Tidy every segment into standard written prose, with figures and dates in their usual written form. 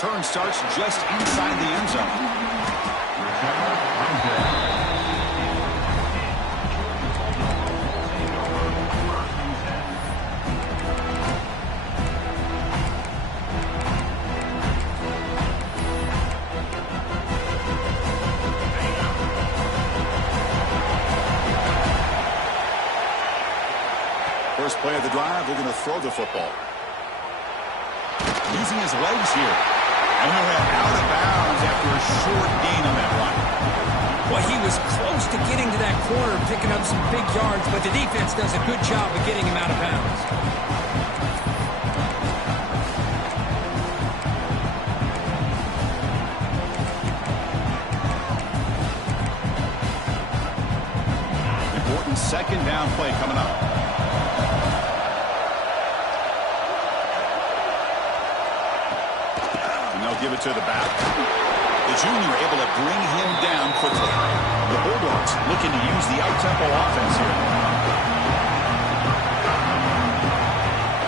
return starts just inside the end zone. First play of the drive, they're going to throw the football. Using his legs here. And he'll head out of bounds after a short gain on that run. Well, he was close to getting to that corner, picking up some big yards, but the defense does a good job of getting him out of bounds. Important second down play coming up. Give it to the back. The junior able to bring him down quickly. The Bulldogs looking to use the out-tempo offense here.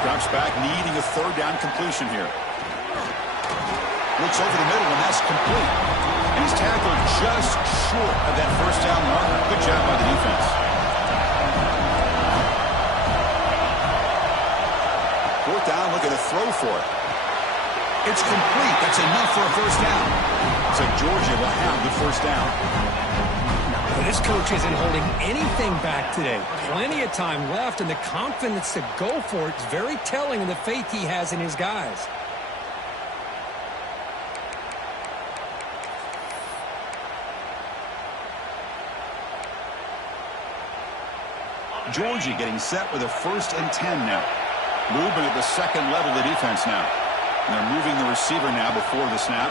Drops back, needing a third down completion here. Looks over the middle, and that's complete. And he's tackled just short of that first down mark. Good job by the defense. Fourth down, looking to throw for it. It's complete. That's enough for a first down. So Georgia will have the first down. Well, this coach isn't holding anything back today. Plenty of time left, and the confidence to go for it is very telling of the faith he has in his guys. Georgia getting set with a 1st and 10 now. Movement at the second level of the defense now. And they're moving the receiver now before the snap.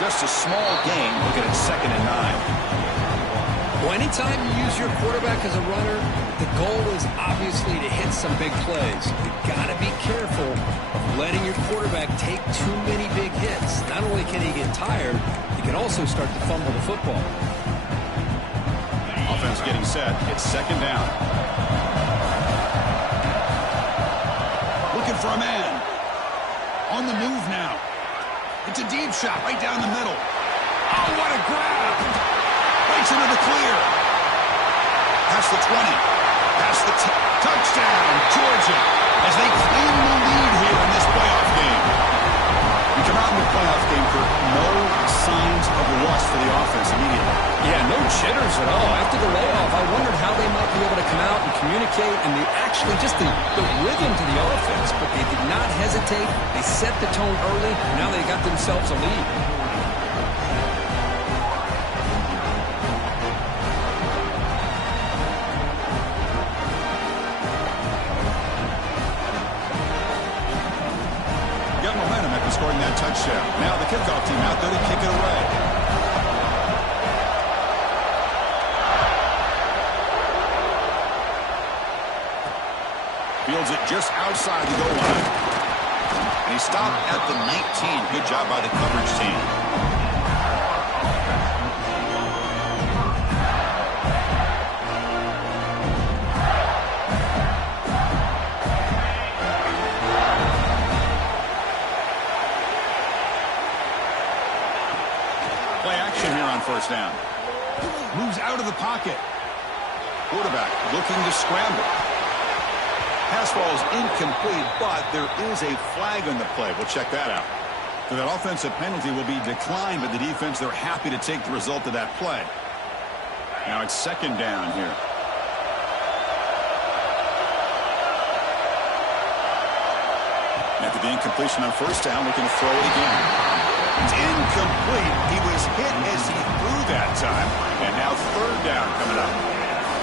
Just a small gain. Looking at 2nd and 9. Well, anytime you use your quarterback as a runner, the goal is obviously to hit some big plays. You've got to be careful of letting your quarterback take too many big hits. Not only can he get tired, he can also start to fumble the football. Offense getting set. It's 2nd down. Looking for a man. On the move now. It's a deep shot right down the middle. Oh, what a grab. Breaks into the clear. Past the 20. Past the touchdown. Georgia as they claim the lead here in this playoff game. We come out in the playoff game for no signs of rust for the offense immediately. Yeah, no jitters at all. After the layoff, I wondered how they might be able to come out and communicate and actually just the rhythm to the offense. But they did not hesitate. They set the tone early. Now they got themselves a lead. Got momentum after scoring that touchdown. Now the kickoff team out there to kick it away. Fields it just outside the goal line. And he stopped at the 19. Good job by the coverage team. Play action here on 1st down. Moves out of the pocket. Quarterback looking to scramble. Pass ball is incomplete, but there is a flag on the play. We'll check that out. So that offensive penalty will be declined by the defense. They're happy to take the result of that play. Now it's 2nd down here. After the incompletion on 1st down, looking to throw it again. It's incomplete. He was hit as he threw that time. And now 3rd down coming up.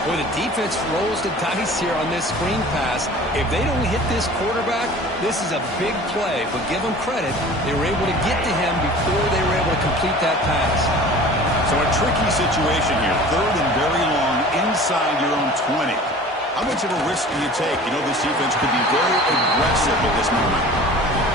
Boy, the defense rolls the dice here on this screen pass. If they don't hit this quarterback, this is a big play. But give them credit, they were able to get to him before they were able to complete that pass. So a tricky situation here. 3rd and very long inside your own 20. How much of a risk do you take? You know this defense could be very aggressive at this moment.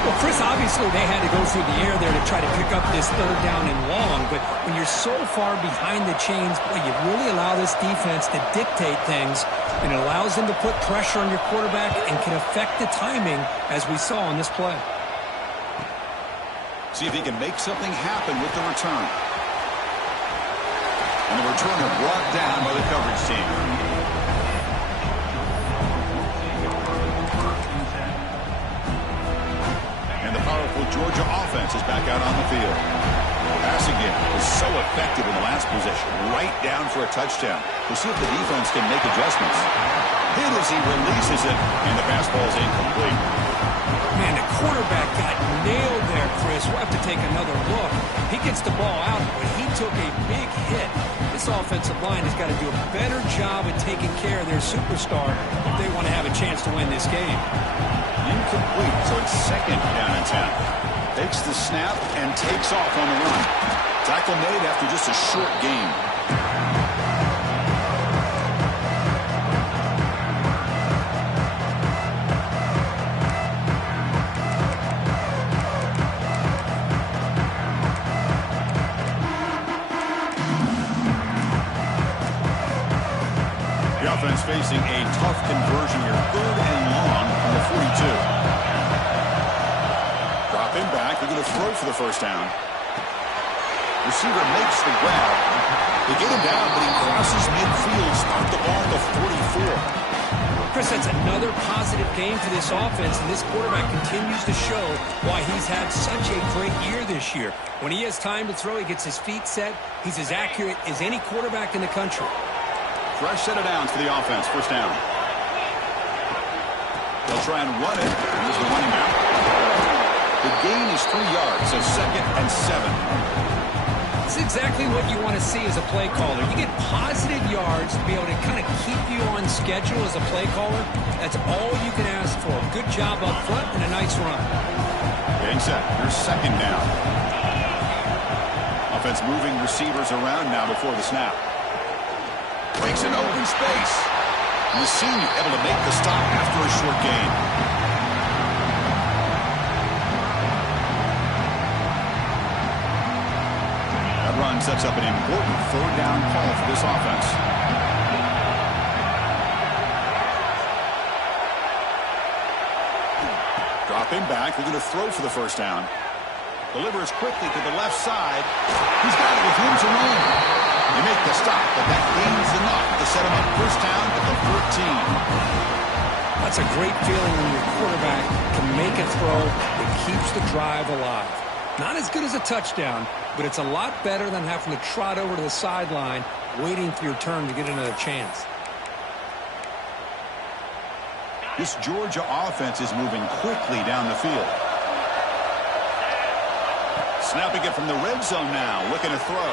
Well, Chris, obviously they had to go through the air there to try to pick up this third down and long, but when you're so far behind the chains, boy, you really allow this defense to dictate things, and it allows them to put pressure on your quarterback and can affect the timing, as we saw on this play. See if he can make something happen with the return. And the returner brought down by the coverage team. And the powerful Georgia offense is back out on the field. Passing game was so effective in the last possession, right down for a touchdown. We'll see if the defense can make adjustments. Hit as he releases it, and the pass ball is incomplete. Man, the quarterback got nailed there, Chris. We'll have to take another look. He gets the ball out, but he took a big hit. This offensive line has got to do a better job of taking care of their superstar if they want to have a chance to win this game. Incomplete, so it's second down and 10. Takes the snap and takes off on the run. Tackle made after just a short gain. Offense facing a tough conversion here. Third and long on the 42. Drop him back. They're going to throw for the first down. Receiver makes the grab. They get him down, but he crosses midfield. Start the ball at the 44. Chris, that's another positive game for this offense, and this quarterback continues to show why he's had such a great year this year. When he has time to throw, he gets his feet set. He's as accurate as any quarterback in the country. Fresh set of downs for the offense. First down. They'll try and run it. Here's the running back. The gain is 3 yards, so second and 7. It's exactly what you want to see as a play caller. You get positive yards to be able to kind of keep you on schedule as a play caller. That's all you can ask for. Good job up front and a nice run. Getting set. Here's second down. Offense moving receivers around now before the snap. Breaks an open space. And the senior able to make the stop after a short gain. That run sets up an important third down call for this offense. Drop him back. They're going to throw for the first down. Delivers quickly to the left side. He's got it with room to run. You make the stop, but that gains enough to set him up first down at the 14. That's a great feeling when your quarterback can make a throw that keeps the drive alive. Not as good as a touchdown, but it's a lot better than having to trot over to the sideline waiting for your turn to get another chance. This Georgia offense is moving quickly down the field. Snapping it from the red zone now, looking to throw.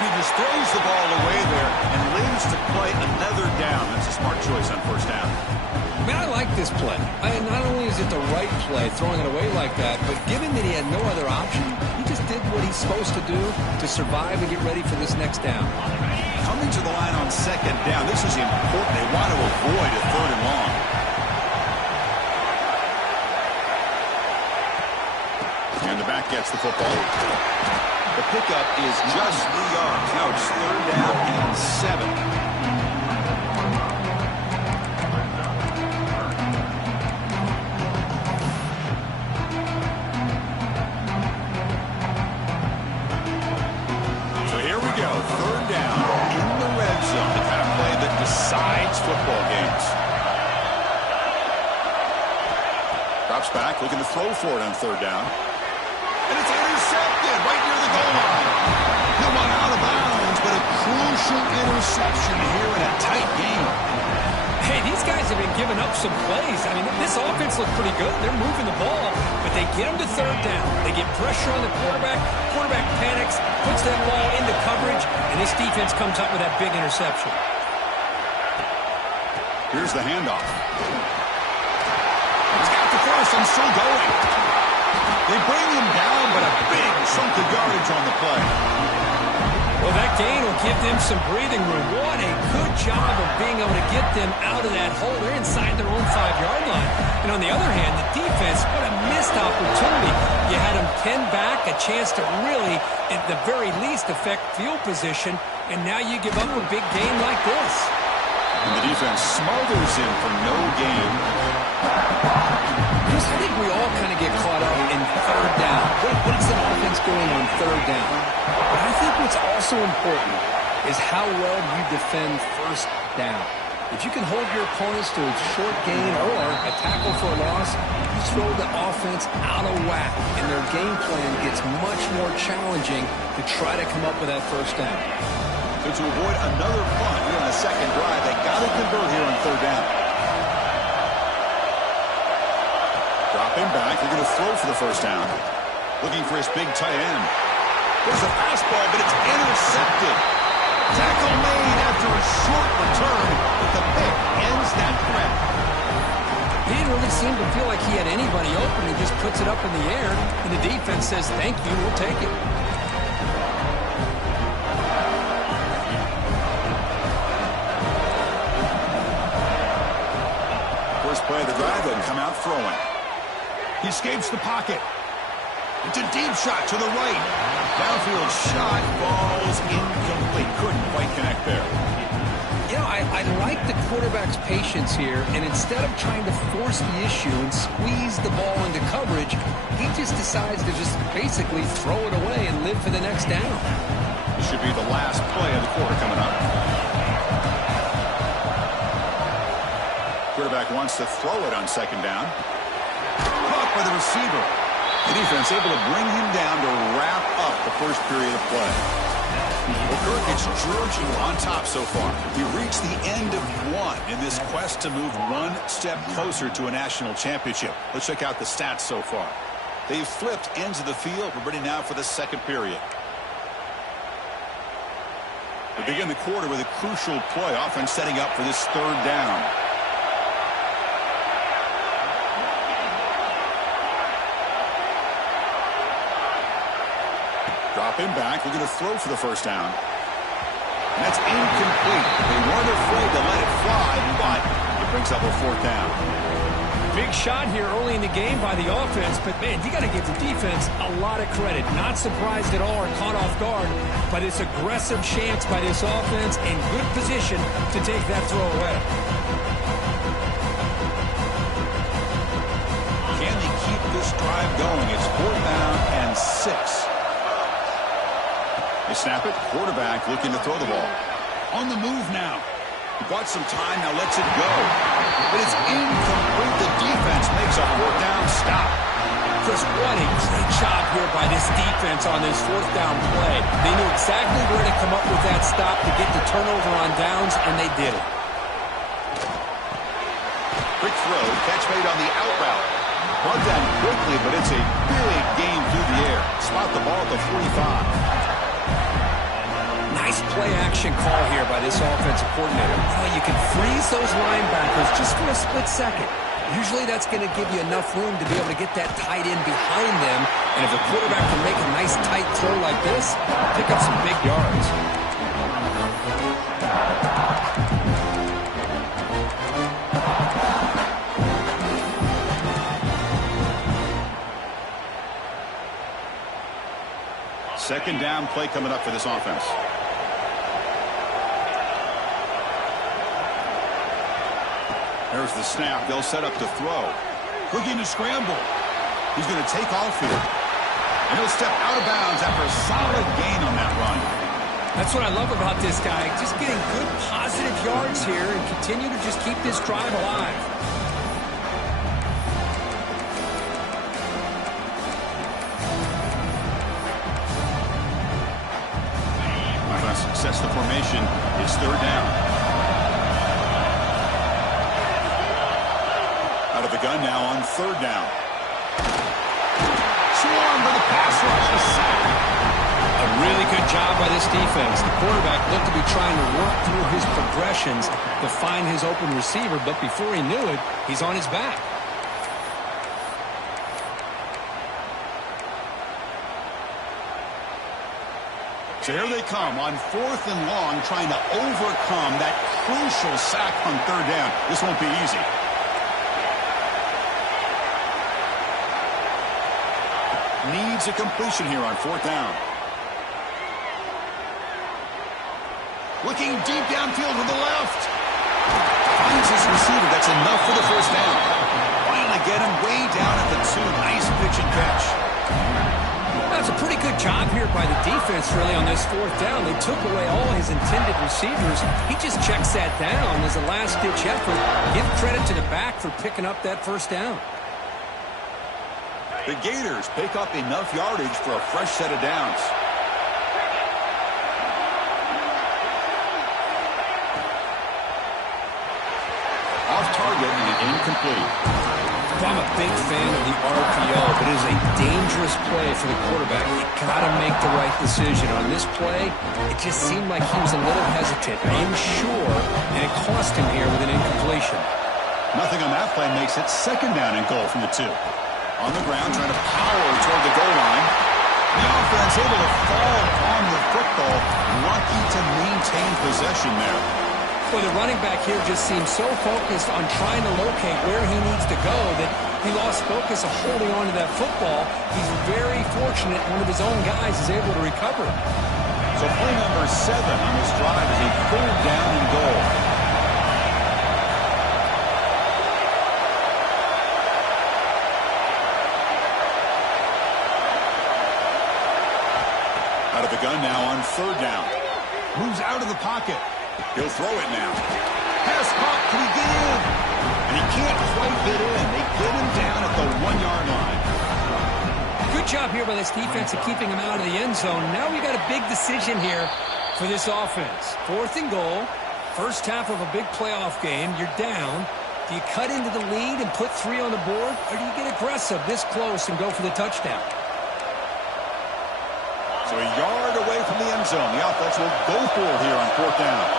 He just throws the ball away there and lives to play another down. That's a smart choice on first down. Man, I like this play. Not only is it the right play, throwing it away like that, but given that he had no other option, he just did what he's supposed to do to survive and get ready for this next down. Coming to the line on second down, this is important. They want to avoid a third and long. And the back gets the football. The pickup is just 3 yards. Now it's third down and 7. So here we go. Third down in the red zone. The kind of play that decides football games. Drops back, looking to throw for it on third down. And it's intercepted right near the goal line. He'll run out of bounds, but a crucial interception here in a tight game. Hey, these guys have been giving up some plays. I mean, this offense looked pretty good. They're moving the ball, but they get them to third down. They get pressure on the quarterback. Quarterback panics, puts that ball into coverage, and this defense comes up with that big interception. Here's the handoff. He's got the cross and still going. They bring him down, but a big chunk of yardage on the play. Well, that gain will give them some breathing room. What a good job of being able to get them out of that hole. They're inside their own 5-yard line. And on the other hand, the defense, what a missed opportunity. You had them pinned back, a chance to really, at the very least, affect field position, and now you give up a big gain like this. And the defense smothers him for no gain. I think we all kind of get caught up in third down. What is an offense doing on third down? But I think what's also important is how well you defend first down. If you can hold your opponents to a short gain or a tackle for a loss, you throw the offense out of whack, and their game plan gets much more challenging to try to come up with that first down. So to avoid another punt here on the second drive, they got to convert here on third down. Dropping back, they're going to throw for the first down. Looking for his big tight end. There's a fastball, but it's intercepted. Tackle made after a short return, but the pick ends that threat. He didn't really seem to feel like he had anybody open. He just puts it up in the air, and the defense says, thank you, we'll take it. First play of the drive, doesn't come out throwing. He escapes the pocket. It's a deep shot to the right. Downfield shot, falls incomplete. Couldn't quite connect there. You know, I like the quarterback's patience here, and instead of trying to force the issue and squeeze the ball into coverage, he just decides to just basically throw it away and live for the next down. This should be the last play of the quarter coming up. Quarterback wants to throw it on second down. Caught by the receiver. The defense able to bring him down to wrap up the first period of play. Well, Kirk, it's Georgia on top so far. We reached the end of one in this quest to move one step closer to a national championship. Let's check out the stats so far. They've flipped ends of the field. We're ready now for the second period. We begin the quarter with a crucial play. Offense setting up for this third down. Dropping back, we're going to throw for the first down. And that's incomplete. They weren't afraid to let it fly, but it brings up a fourth down. Big shot here early in the game by the offense, but man, you got to give the defense a lot of credit. Not surprised at all or caught off guard, but it's aggressive chance by this offense and good position to take that throw away. Can they keep this drive going? It's 4th down and 6. They snap it. Quarterback looking to throw the ball. On the move now. He bought some time, now lets it go. But it's incomplete. The defense makes a 4th down stop. Chris, what a great job here by this defense on this 4th down play. They knew exactly where to come up with that stop to get the turnover on downs, and they did it. Quick throw. Catch made on the out route. Brought down quickly, but it's a big game through the air. Spot the ball at the 45. Nice play-action call here by this offensive coordinator. Well, you can freeze those linebackers just for a split second. Usually that's going to give you enough room to be able to get that tight end behind them. And if the quarterback can make a nice tight throw like this, pick up some big yards. Second down play coming up for this offense. There's the snap. They'll set up to throw. Looking to scramble. He's going to take off here. And he'll step out of bounds after a solid gain on that run. That's what I love about this guy. Just getting good positive yards here and continue to just keep this drive alive. Sets the formation. It's 3rd down. Out of the gun now on 3rd down. Swarm for the pass rush. A sack. A really good job by this defense. The quarterback looked to be trying to work through his progressions to find his open receiver, but before he knew it, he's on his back. So here they come on 4th and long, trying to overcome that crucial sack on 3rd down. This won't be easy. Needs a completion here on 4th down. Looking deep downfield to the left. Finds his receiver. That's enough for the 1st down. Finally get him way down at the 2. Nice pitch and catch. That's a pretty good job here by the defense, really, on this 4th down. They took away all his intended receivers. He just checks that down as a last-ditch effort. Give credit to the back for picking up that 1st down. The Gators pick up enough yardage for a fresh set of downs. Off target and incomplete. I'm a big fan of the RPO, but it is a dangerous play for the quarterback. You got to make the right decision. On this play, it just seemed like he was a little hesitant, unsure, and it cost him here with an incompletion. Nothing on that play makes it 2nd down and goal from the 2. On the ground, trying to power toward the goal line. The offense able to fall on the football. Lucky to maintain possession there. Well, the running back here just seems so focused on trying to locate where he needs to go that he lost focus of holding on to that football. He's very fortunate one of his own guys is able to recover. So play number 7 on this drive is a 3rd down and goal. Out of the gun now on 3rd down. Moves out of the pocket. He'll throw it now. Pass caught. Can he get in? And he can't quite get in. They get him down at the 1-yard line. Good job here by this defense of keeping him out of the end zone. Now we got a big decision here for this offense. 4th and goal. First half of a big playoff game. You're down. Do you cut into the lead and put 3 on the board? Or do you get aggressive this close and go for the touchdown? So a yard away from the end zone. The offense will go for it here on 4th down.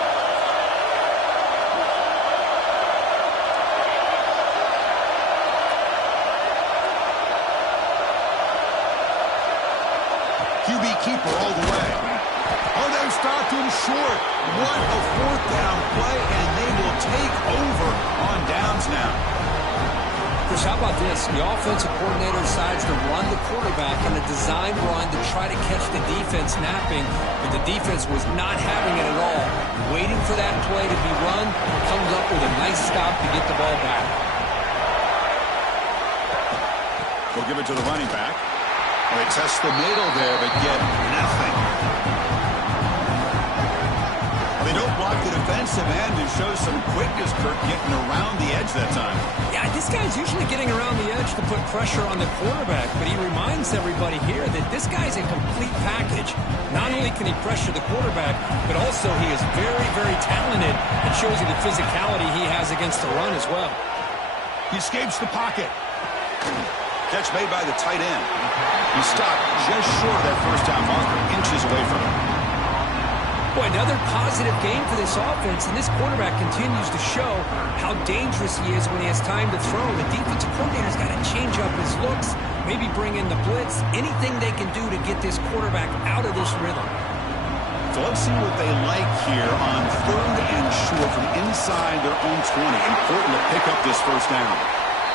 QB keeper all the way. Oh, they've stopped him short. What a 4th down play, and they will take over on downs now. Chris, how about this? The offensive coordinator decides to run the quarterback in a design run to try to catch the defense napping, but the defense was not having it at all. Waiting for that play to be run, comes up with a nice stop to get the ball back. They'll give it to the running back. They test the middle there, but get nothing. They don't block the defensive end and show some quickness, Kirk, getting around the edge that time. Yeah, this guy's usually getting around the edge to put pressure on the quarterback, but he reminds everybody here that this guy's a complete package. Not only can he pressure the quarterback, but also he is very, very talented and shows you the physicality he has against the run as well. He escapes the pocket. Catch made by the tight end. He stopped just short of that 1st down marker, inches away from it. Boy, another positive game for this offense, and this quarterback continues to show how dangerous he is when he has time to throw. The defensive coordinator's got to change up his looks, maybe bring in the blitz, anything they can do to get this quarterback out of this rhythm. So let's see what they like here on 3rd and short from inside their own 20. Important to pick up this 1st down.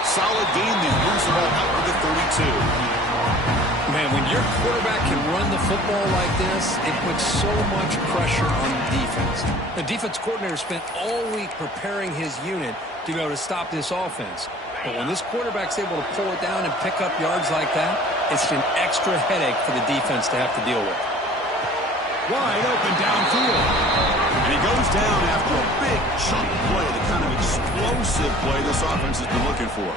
Solid game then, moves the ball out to the 32. Man, when your quarterback can run the football like this, it puts so much pressure on the defense. The defense coordinator spent all week preparing his unit to be able to stop this offense. But when this quarterback's able to pull it down and pick up yards like that, it's an extra headache for the defense to have to deal with. Wide open downfield. And he goes down after a big chunk play, the kind of explosive play this offense has been looking for.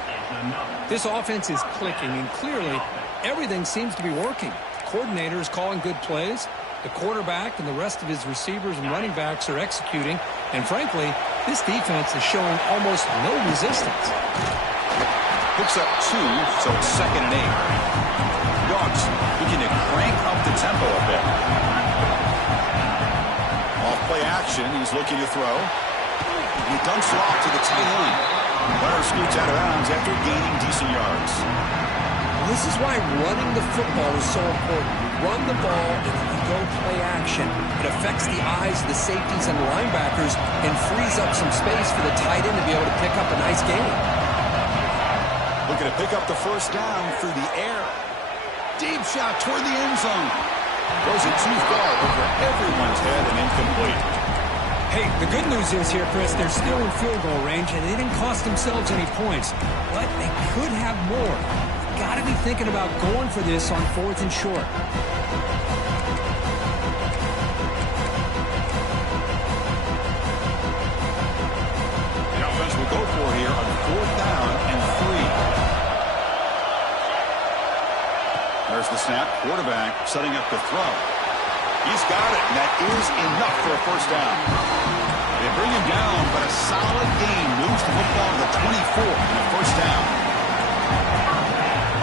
This offense is clicking, and clearly everything seems to be working. The coordinator is calling good plays. The quarterback and the rest of his receivers and running backs are executing. And frankly, this defense is showing almost no resistance. Picks up 2, so it's 2nd and 8. Dogs looking to crank up the tempo a bit. Off-play action, he's looking to throw. He dumps it off to the tight end. Runner scoots out of bounds after gaining decent yards. This is why running the football is so important. You run the ball, and go play action. It affects the eyes of the safeties and the linebackers and frees up some space for the tight end to be able to pick up a nice gain. Looking to pick up the first down through the air. Deep shot toward the end zone. Goes it too far over everyone's head and incomplete. Hey, the good news is here, Chris, they're still in field goal range, and they didn't cost themselves any points. But they could have more. Got to be thinking about going for this on 4th and short. The offense will go for here on 4th down and 3. There's the snap. Quarterback setting up the throw. He's got it, and that is enough for a first down. They bring him down, but a solid gain moves the football to the 24 and a first down.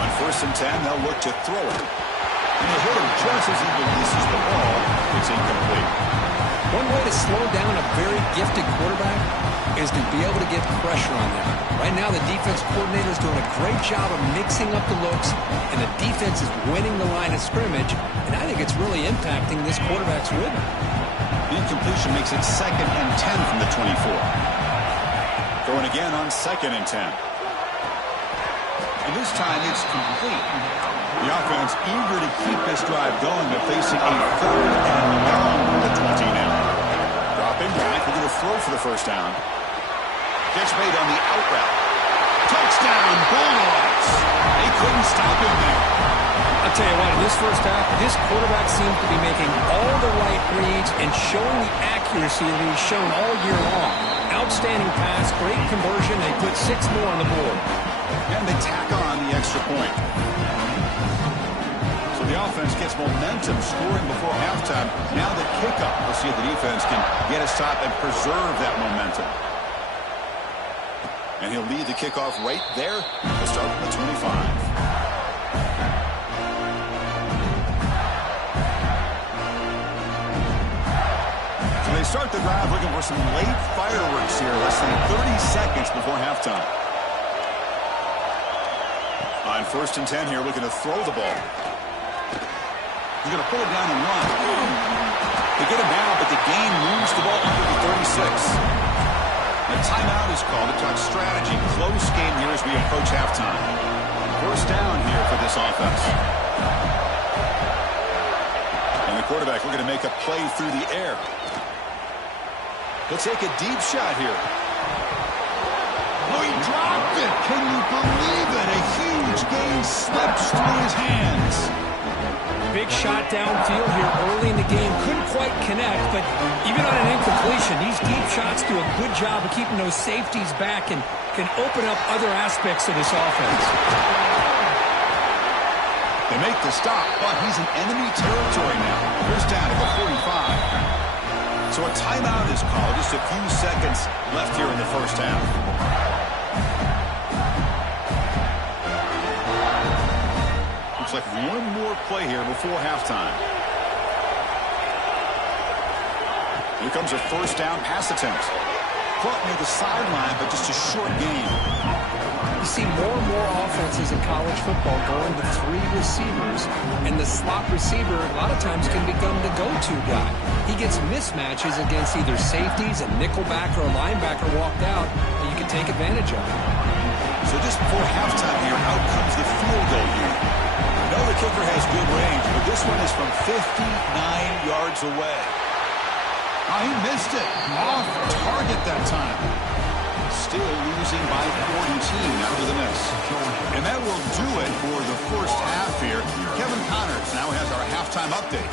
On 1st and 10, they'll look to throw it. And they hit him just as he releases the ball. It's incomplete. One way to slow down a very gifted quarterback is to be able to get pressure on them. Right now, the defense coordinator is doing a great job of mixing up the looks, and the defense is winning the line of scrimmage, and I think it's really impacting this quarterback's rhythm. The incompletion makes it 2nd and 10 from the 24. Throwing again on 2nd and 10. And this time it's complete. The offense eager to keep this drive going, but facing a 3rd and long from the 20 now. Dropping back, looking to throw for the first down. Catch made on the out route. Touchdown, Bulldogs. They couldn't stop him there. I'll tell you what, in this first half, this quarterback seems to be making all the right reads and showing the accuracy that he's shown all year long. Outstanding pass, great conversion. They put 6 more on the board. And they tack on the extra point. So the offense gets momentum scoring before halftime. Now the kickoff. We'll see if the defense can get a stop and preserve that momentum. And he'll lead the kickoff right there. We'll start from the 25. So they start the drive looking for some late fireworks here. Less than 30 seconds before halftime. On 1st and 10 here, looking to throw the ball. He's going to pull it down and run. They get him down, but the gain moves the ball under the 36. A timeout is called to talk strategy. Close game here as we approach halftime. First down here for this offense. And the quarterback looking to make a play through the air. He'll take a deep shot here. Oh, he dropped it. Can you believe it? A huge gain slips through his hands. Big shot downfield here early in the game. Couldn't quite connect, but even on an incompletion, these deep shots do a good job of keeping those safeties back and can open up other aspects of this offense. They make the stop, but he's in enemy territory now. First down at the 45. So a timeout is called. Just a few seconds left here in the first half. Looks like one more play here before halftime. Here comes a first down pass attempt. Caught near the sideline, but just a short gain. You see more and more offenses in college football going to 3 receivers, and the slot receiver a lot of times can become the go-to guy. He gets mismatches against either safeties, a nickelback, or a linebacker walked out that you can take advantage of. So just before halftime here, out comes the field goal unit. I know the kicker has good range, but this one is from 59 yards away. Oh, he missed it. Off target that time. Still losing by 14 after the miss. And that will do it for the first half here. Kevin Connors now has our halftime update.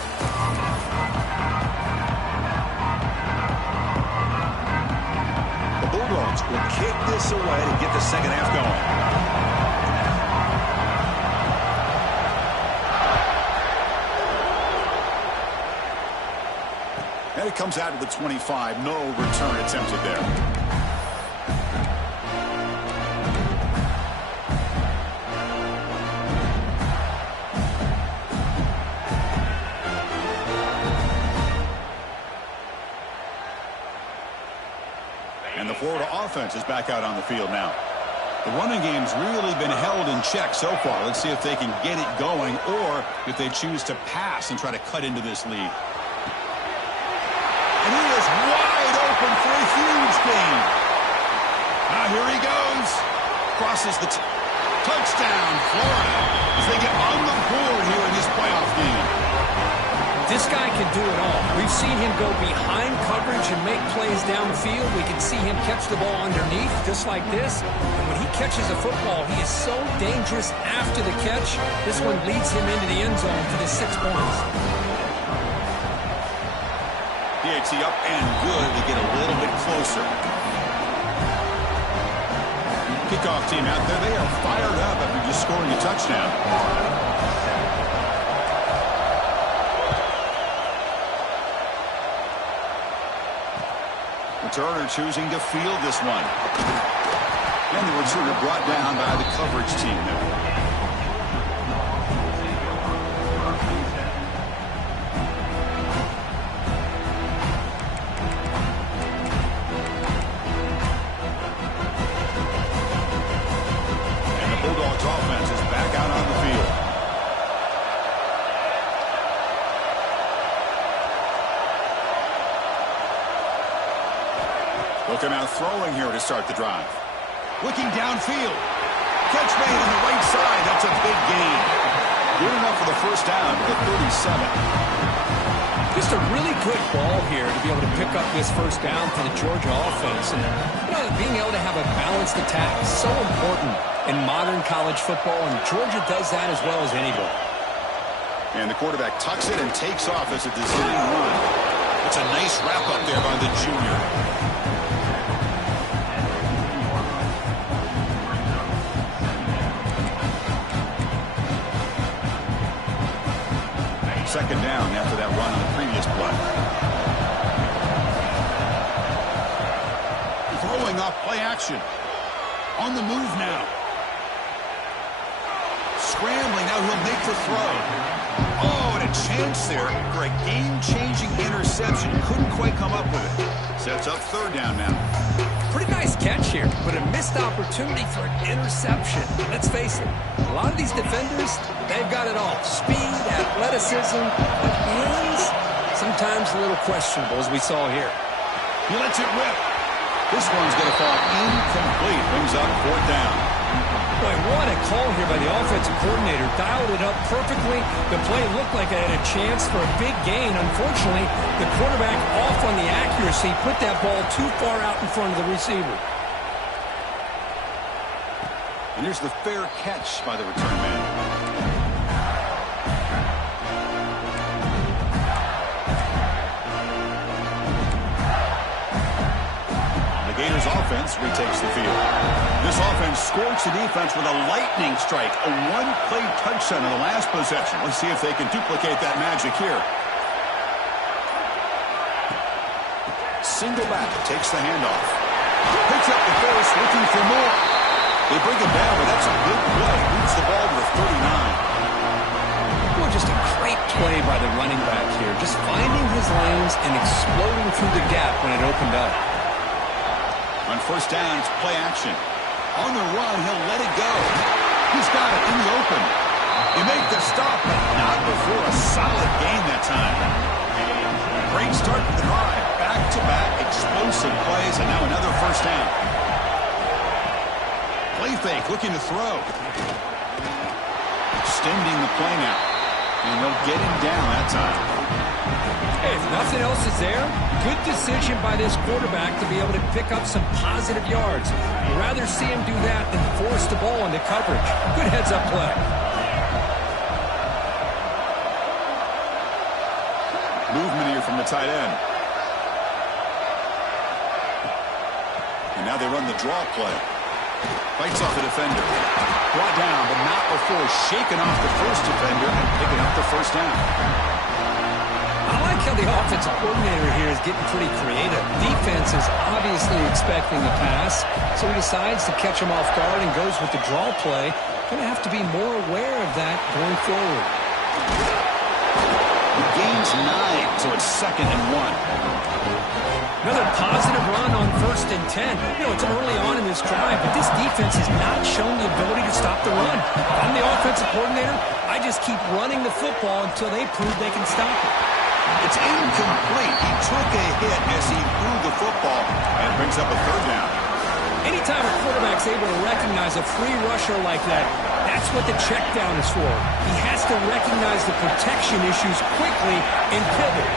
The Bulldogs will kick this away to get the second half going. And it comes out to the 25. No return attempted there. And the Florida offense is back out on the field now. The running game's really been held in check so far. Let's see if they can get it going or if they choose to pass and try to cut into this lead. And he is wide open for a huge gain. Now here he goes. Crosses the touchdown, Florida, as they get on the board here in this playoff game. This guy can do it all. We've seen him go behind coverage and make plays downfield. We can see him catch the ball underneath, just like this. And when he catches a football, he is so dangerous after the catch. This one leads him into the end zone for the 6 points. PAT up and good. They get a little bit closer. Kickoff team out there. They are fired up after just scoring a touchdown. Returner choosing to field this one. And the returner brought down by the coverage team there. Offense is back out on the field. Looking out throwing here to start the drive. Looking downfield. Catch made on the right side. That's a big gain. Good enough for the first down to the 37. Just a really good ball here to be able to pick up this first down for the Georgia offense. And, being able to have a balanced attack is so important in modern college football, and Georgia does that as well as anybody. And the quarterback tucks it and takes off as a design run. It's a nice wrap up there by the junior. Second down after that run on the previous play. Throwing off play action. On the move now. Scrambling, now he'll make the throw. Oh, and a chance there for a game-changing interception. Couldn't quite come up with it. Sets up third down now. Pretty nice catch here, but a missed opportunity for an interception. Let's face it, a lot of these defenders, they've got it all. Speed, athleticism, but hands, sometimes a little questionable, as we saw here. He lets it rip. This one's going to fall incomplete. Brings up fourth down. Boy, what a call here by the offensive coordinator. Dialed it up perfectly. The play looked like it had a chance for a big gain. Unfortunately, the quarterback off on the accuracy, put that ball too far out in front of the receiver. And here's the fair catch by the return man. Gators offense retakes the field. This offense scorched the defense with a lightning strike, a one-play touchdown in the last possession. Let's see if they can duplicate that magic here. Single back takes the handoff. Picks up the first, looking for more. They bring him down, but that's a big play. Moves the ball to the 39. Well, just a great play by the running back here. Just finding his lanes and exploding through the gap when it opened up. On first down, it's play action. On the run, he'll let it go. He's got it in the open. They make the stop, but not before a solid gain that time. Great start to the drive. Back-to-back explosive plays, and now another first down. Play fake, looking to throw. Extending the play now. And they'll get him down that time. Hey, if nothing else is there, good decision by this quarterback to be able to pick up some positive yards. I'd rather see him do that than force the ball into coverage. Good heads-up play. Movement here from the tight end. And now they run the draw play. Fights off the defender. Brought down, but not before shaking off the first defender and picking up the first down. I like how the offensive coordinator here is getting pretty creative. Defense is obviously expecting the pass, so he decides to catch him off guard and goes with the draw play. Going to have to be more aware of that going forward. He gains 9, so it's 2nd and 1. Another positive run on 1st and 10. You know, it's early on in this drive, but this defense has not shown the ability to stop the run. If I'm the offensive coordinator, I just keep running the football until they prove they can stop it. It's incomplete. He took a hit as he threw the football and brings up a 3rd down. Anytime a quarterback's able to recognize a free rusher like that, that's what the check down is for. He has to recognize the protection issues quickly and pivot.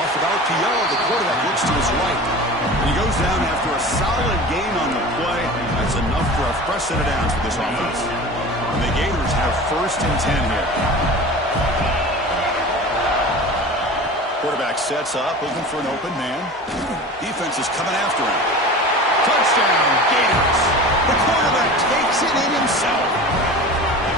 Off about to yellow, the quarterback looks to his right. He goes down after a solid gain on the play. That's enough for a fresh set of downs for this offense. And the Gators have 1st and 10 here. Quarterback sets up, looking for an open man. Defense is coming after him. Touchdown, Gators. The quarterback takes it in himself.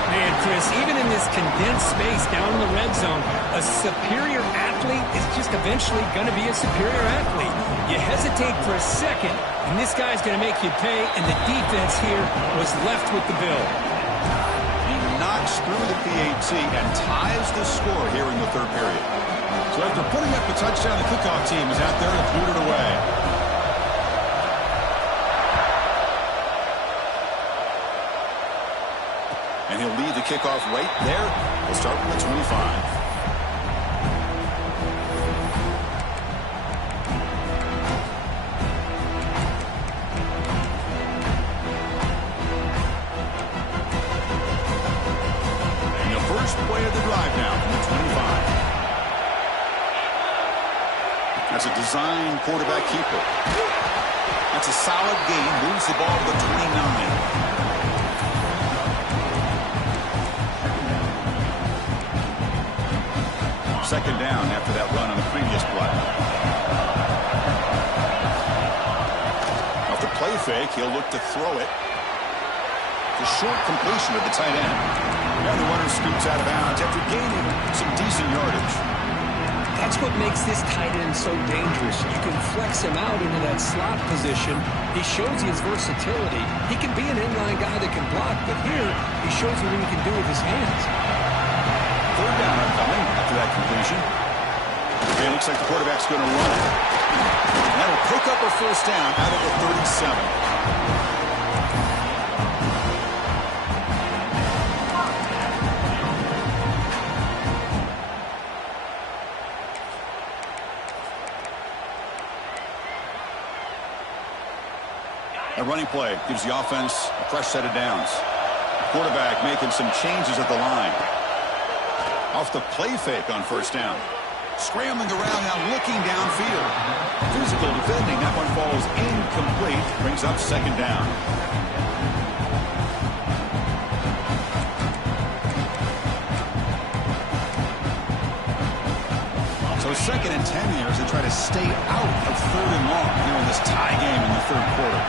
Man, Chris, even in this condensed space down in the red zone, a superior athlete is just eventually going to be a superior athlete. You hesitate for a second, and this guy's going to make you pay, and the defense here was left with the bill. He knocks through the PAT and ties the score here in the 3rd period. So after putting up the touchdown, the kickoff team is out there to boot it away. And he'll lead the kickoff right there. We'll start from the 25. And the first play of the drive now from the 25. That's a design quarterback keeper. That's a solid gain. Moves the ball to the 29. 2nd down after that run on the previous play. Off the play fake, he'll look to throw it. The short completion of the tight end. And the runner scoots out of bounds after gaining some decent yardage. That's what makes this tight end so dangerous. You can flex him out into that slot position. He shows you his versatility. He can be an inline guy that can block, but here he shows you what he can do with his hands. 3rd down upcoming after that completion. Okay, looks like the quarterback's going to run it. And that'll pick up a 1st down out of the 37. A running play gives the offense a fresh set of downs. Quarterback making some changes at the line. Off the play fake on 1st down. Scrambling around now, looking downfield. Physical defending. That one falls incomplete. Brings up 2nd down. So 2nd and 10 here as they try to stay out of 3rd and long here in this tie game in the 3rd quarter.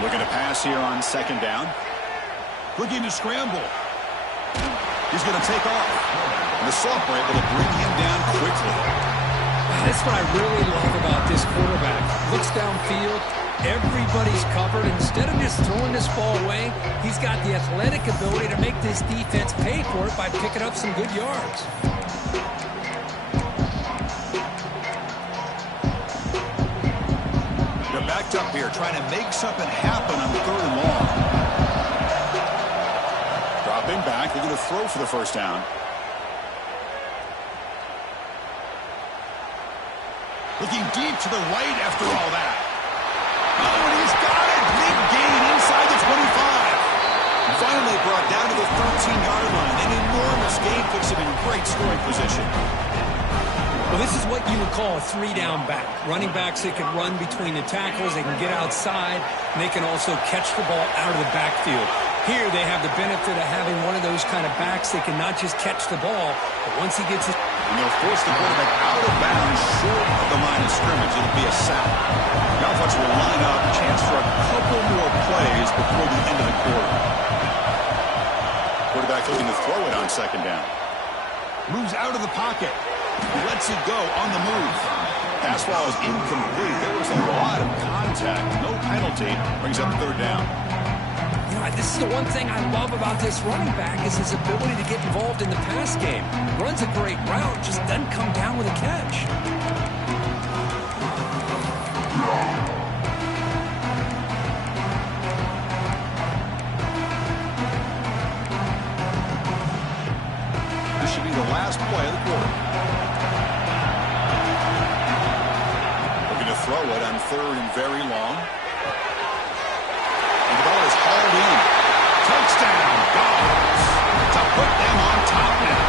Looking to pass here on 2nd down. Looking to scramble. He's going to take off. And the sophomore able to bring him down quickly. That's what I really love about this quarterback. Looks downfield. Everybody's covered. Instead of just throwing this ball away, he's got the athletic ability to make this defense pay for it by picking up some good yards. They're backed up here, trying to make something happen on 3rd and long. Dropping back, they're going to throw for the 1st down. Looking deep to the right after all that. Oh, and he's got it. Big gain inside the 25. Finally brought down to the 13-yard line. An enormous gain puts him in great scoring position. Well, this is what you would call a 3-down back. Running backs that can run between the tackles, they can get outside, and they can also catch the ball out of the backfield. Here they have the benefit of having one of those kind of backs that can not just catch the ball, but once he gets it. And they'll force the quarterback out of bounds short of the line of scrimmage. It'll be a sack. Now Offense will line up, chance for a couple more plays before the end of the quarter. Quarterback looking to throw it on 2nd down. Moves out of the pocket. Lets it go on the move. Pass ball is incomplete. There was a lot of contact. No penalty. Brings up 3rd down. I This is the one thing I love about this running back is his ability to get involved in the pass game. Runs a great route, just doesn't come down with a catch. This should be the last play of the quarter. Looking to throw it on 3rd and very long. And the ball is hauled in. Touchdown, Dogs, to put them on top now.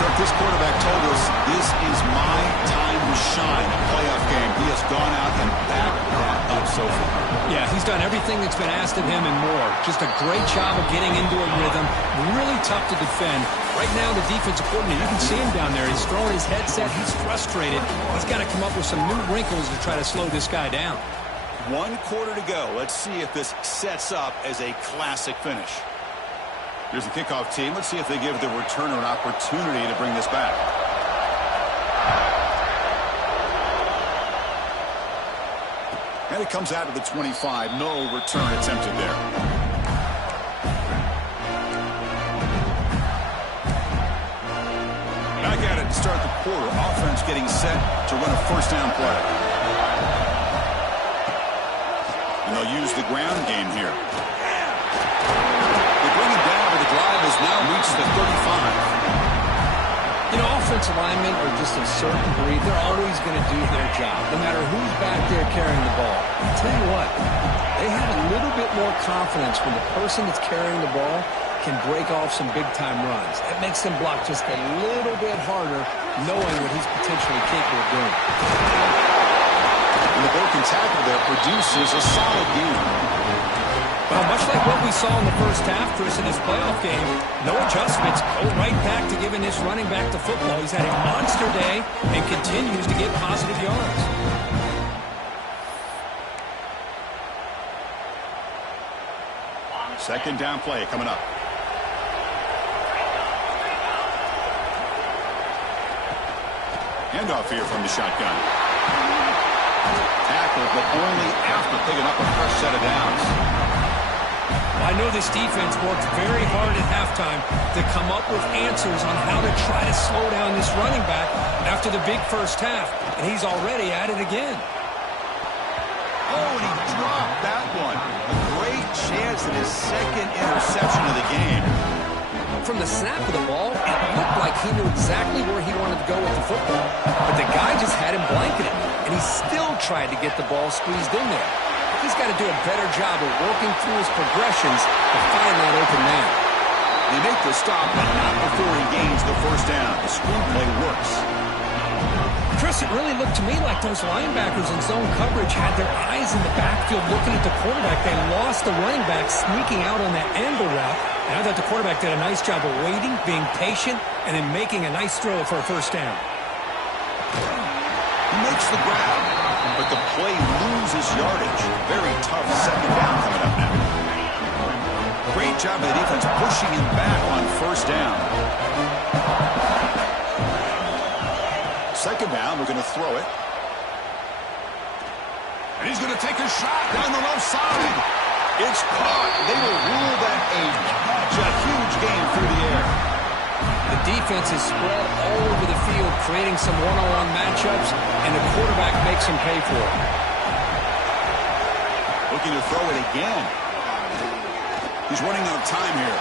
Kirk, this quarterback told us this is my time to shine. A playoff game. He has gone out and backed that up so far. Yeah, he's done everything that's been asked of him and more. Just a great job of getting into a rhythm. Really tough to defend. Right now, the defensive coordinator, you can see him down there. He's throwing his headset. He's frustrated. He's got to come up with some new wrinkles to try to slow this guy down. 1 quarter to go. Let's see if this sets up as a classic finish. Here's the kickoff team. Let's see if they give the returner an opportunity to bring this back. And it comes out of the 25. No return attempted there. Back at it to start the quarter. Offense getting set to run a first down play. And they'll use the ground game here. They bring it down, but the drive has now reached the 35. You know, offensive linemen are just a certain breed. They're always going to do their job, no matter who's back there carrying the ball. I'll tell you what, they have a little bit more confidence when the person that's carrying the ball can break off some big-time runs. It makes them block just a little bit harder, knowing what he's potentially capable of doing. And the broken tackle there produces a solid game. Well, much like what we saw in the first half, Chris, in this playoff game, no adjustments. Go right back to giving this running back the football. He's had a monster day and continues to get positive yards. Second down play coming up. Handoff here from the shotgun. Tackled, but only after picking up a fresh set of downs. I know this defense worked very hard at halftime to come up with answers on how to try to slow down this running back after the big first half, and he's already at it again. Oh, and he dropped that one. A great chance at his second interception of the game. From the snap of the ball, it looked like he knew exactly where he wanted to go with the football, but the guy just had him blanketed, and he still tried to get the ball squeezed in there. He's got to do a better job of working through his progressions to find that open man. They make the stop, but not before he gains the first down. The screenplay works. Chris, it really looked to me like those linebackers in zone coverage had their eyes in the backfield looking at the quarterback. They lost the running back sneaking out on that angle route. And I thought the quarterback did a nice job of waiting, being patient, and then making a nice throw for a first down. He makes the grab, but the play loses yardage. Very tough second down coming up now. Great job by the defense pushing him back on first down. Second down, we're going to throw it. And he's going to take a shot down the left side. It's caught. They will rule that a catch. A huge gain through the air. The defense is spread all over the field, creating some one-on-one matchups, and the quarterback makes them pay for it. Looking to throw it again. He's running out of time here.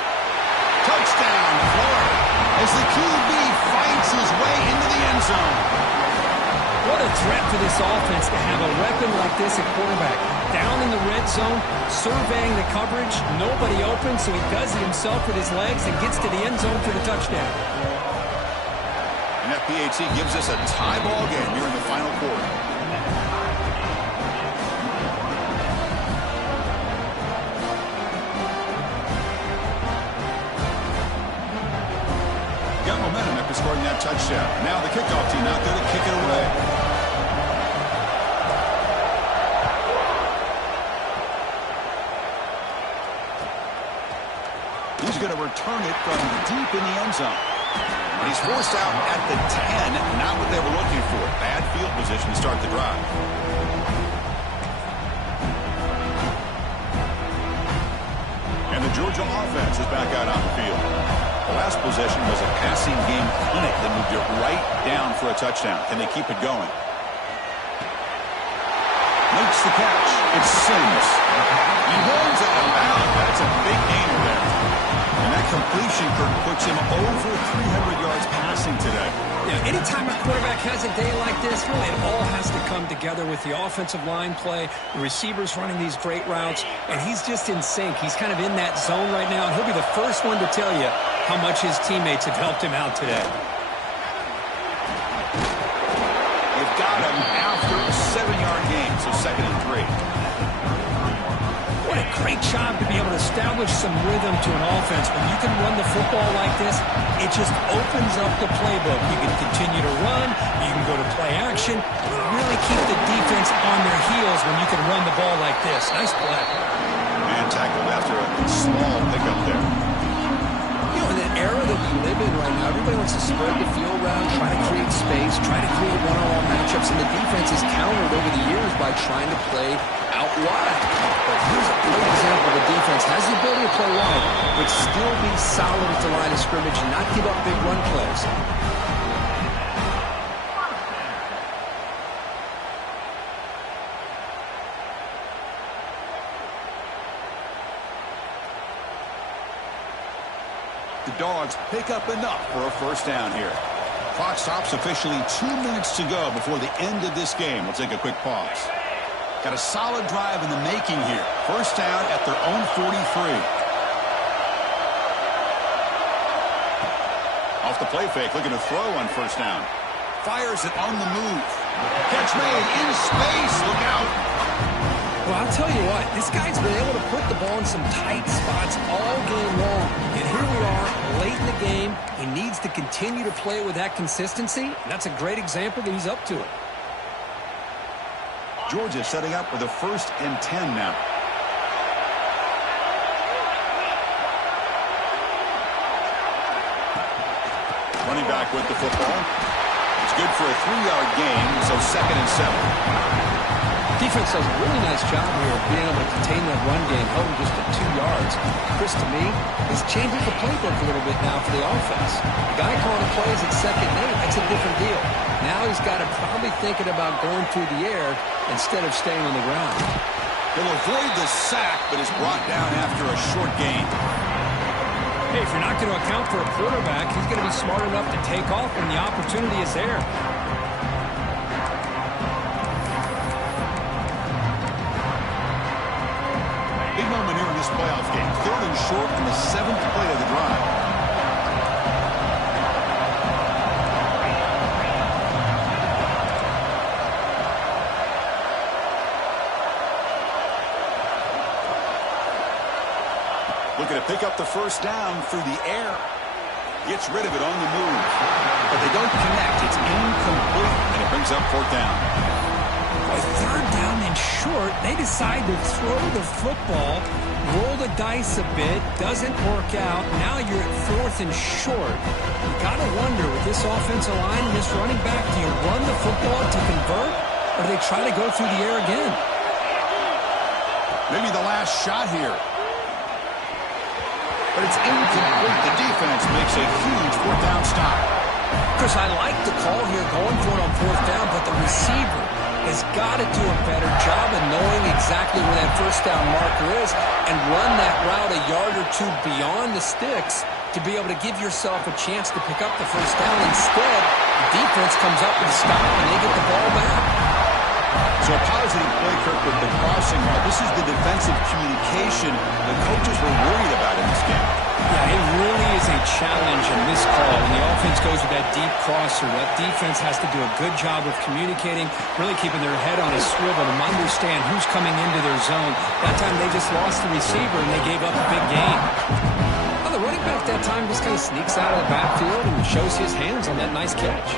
Touchdown, Florida, as the QB fights his way into the end zone. What a threat for this offense to have a weapon like this at quarterback. Down in the red zone, surveying the coverage, nobody open, so he does it himself with his legs and gets to the end zone for the touchdown. And that PAT gives us a tie ball game here in the final quarter. Got momentum after scoring that touchdown. Now the kickoff team out there to kick it away. He's going to return it from deep in the end zone. And he's forced out at the 10. Not what they were looking for. Bad field position to start the drive. The Georgia offense is back out on the field. The last possession was a passing game clinic that moved it right down for a touchdown. Can they keep it going? Makes the catch. It's Sims. He rolls out of bounds. That's a big gainer there. And that completion, Kirk, puts him over 300 yards passing today. Yeah, anytime a quarterback has a day like this, really, it all has to come together with the offensive line play, the receivers running these great routes, and he's just in sync. He's kind of in that zone right now, and he'll be the first one to tell you how much his teammates have helped him out today. You've got him after a 7-yard gain, so 2nd and 3. What a great job to be able to establish some rhythm to an offense. When you can run the football like this, it just opens up the playbook. You can continue to run, you can go to play action, really keep the defense on their heels when you can run the ball like this. Nice play. Man tackled after a small pickup there. You know, in that era that we live in right now, everybody wants to spread the field around, try to create space, try to create one-on-one matchups, and the defense is countered over the years by trying to play out wide. But here's a great example. The defense has the ability to play wide, but still be solid at the line of scrimmage and not give up big run plays. The Dogs pick up enough for a first down here. Clock stops officially 2 minutes to go before the end of this game. We'll take a quick pause. Got a solid drive in the making here. First down at their own 43. Off the play fake, looking to throw on first down. Fires it on the move. Catch made in space. Look out. Well, I'll tell you what, this guy's been able to put the ball in some tight spots all game long. And here we are, late in the game. He needs to continue to play with that consistency. And that's a great example that he's up to it. Georgia setting up with a 1st and 10 now. Running back with the football. It's good for a 3-yard gain, so 2nd and 7. Defense does a really nice job here of being able to contain that run game, held him just at 2 yards. Chris, to me, this changes the playbook a little bit now for the offense. The guy calling the plays at 2nd and 8, that's a different deal. Now he's got to probably thinking about going through the air instead of staying on the ground. He'll avoid the sack, but is brought down after a short gain. Hey, if you're not going to account for a quarterback, he's going to be smart enough to take off when the opportunity is there. Big moment here in this playoff game. 3rd and short in the 7th play of the drive. Looking to pick up the first down through the air. Gets rid of it on the move. But they don't connect. It's incomplete. And it brings up 4th down. Boy, 3rd down and short. They decide to throw the football, roll the dice a bit. Doesn't work out. Now you're at 4th and short. You got to wonder, with this offensive line and this running back, do you run the football to convert, or do they try to go through the air again? Maybe the last shot here. But it's incomplete. The defense makes a huge 4th down stop. Chris, I like the call here going for it on 4th down, but the receiver has got to do a better job of knowing exactly where that first down marker is and run that route a yard or 2 beyond the sticks to be able to give yourself a chance to pick up the first down. Instead, the defense comes up with a stop and they get the ball back. So a positive play, Kirk, with the crossing route. This is the defensive communication the coaches were worried about in this game. Yeah, it really is a challenge in this call. When the offense goes with that deep crosser, that defense has to do a good job of communicating, really keeping their head on a swivel to understand who's coming into their zone. That time they just lost the receiver and they gave up a big gain. Well, the running back that time just kind of sneaks out of the backfield and shows his hands on that nice catch.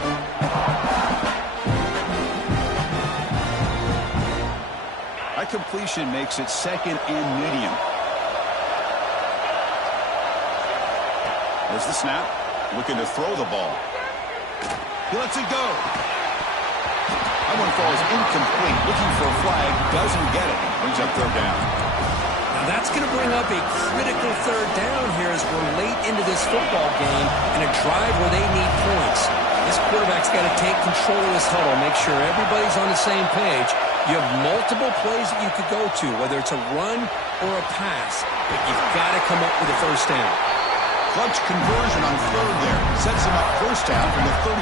That completion makes it 2nd and medium. There's the snap. Looking to throw the ball. He lets it go. That one falls incomplete. Looking for a flag. Doesn't get it. Brings up 3rd down. Now that's going to bring up a critical third down here as we're late into this football game in a drive where they need points. This quarterback's got to take control of this huddle, make sure everybody's on the same page. You have multiple plays that you could go to, whether it's a run or a pass, but you've got to come up with a first down. Clutch conversion on third there. Sets him up first down from the 31.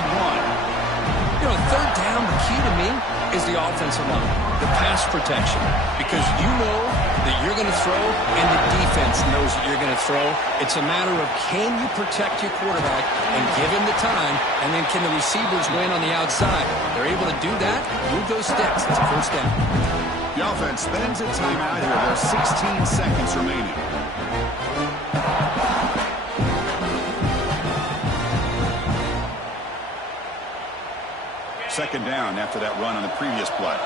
You know, third down, the key to me is the offensive line, the pass protection, because you know that you're going to throw and the defense knows that you're going to throw. It's a matter of can you protect your quarterback and give him the time, and then can the receivers win on the outside? They're able to do that, move those sticks. It's a first down. The offense spends a timeout here. There's 16 seconds remaining. Second down after that run on the previous play.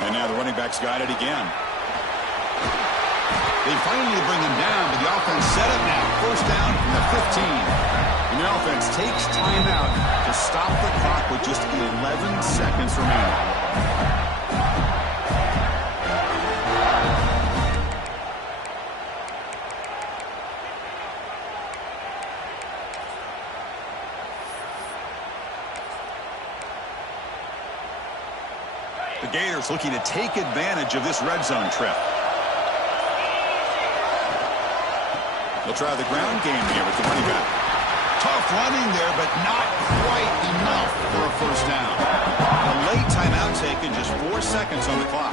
And now the running back's got it again. They finally bring him down, but the offense set up now. First down from the 15. And the offense takes timeout to stop the clock with just 11 seconds remaining. The Gators looking to take advantage of this red zone trip. They'll try the ground game here with the running back. Tough running there, but not quite enough for a first down. A late timeout taken, just 4 seconds on the clock.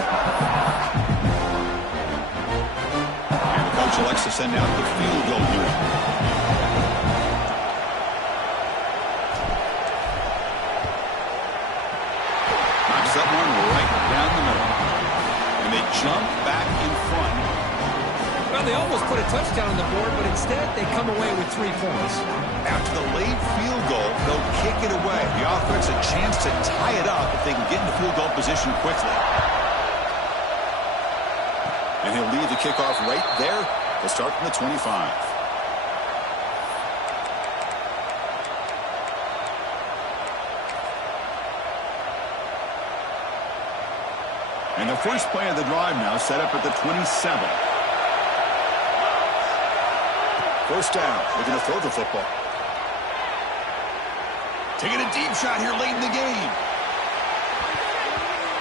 And the coach elects to send out the field goal unit. Knocks that one right down the middle. And they jump back in front. Well, they almost put a touchdown on the board, but instead they come away with 3 points. After the late field goal, they'll kick it away. The offense a chance to tie it up if they can get into field goal position quickly. And he'll lead the kickoff right there. They'll start from the 25. And the first play of the drive now set up at the 27. First down, looking to throw the football. Taking a deep shot here late in the game.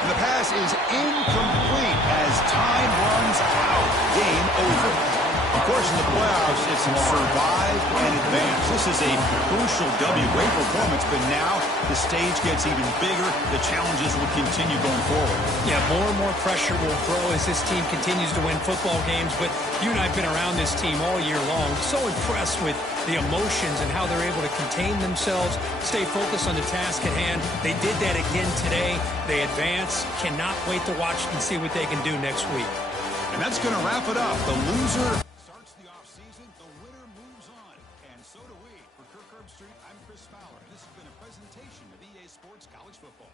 And the pass is incomplete as time runs out. Game over. Of course, in the playoffs, it's survive and advance. This is a crucial W. Great performance, but now the stage gets even bigger. The challenges will continue going forward. Yeah, more and more pressure will grow as this team continues to win football games. But you and I have been around this team all year long. So impressed with the emotions and how they're able to contain themselves, stay focused on the task at hand. They did that again today. They advance. Cannot wait to watch and see what they can do next week. And that's going to wrap it up. The loser starts the offseason. The winner moves on. And so do we. For Kirk Herbstreit, I'm Chris Fowler. This has been a presentation of EA Sports College Football.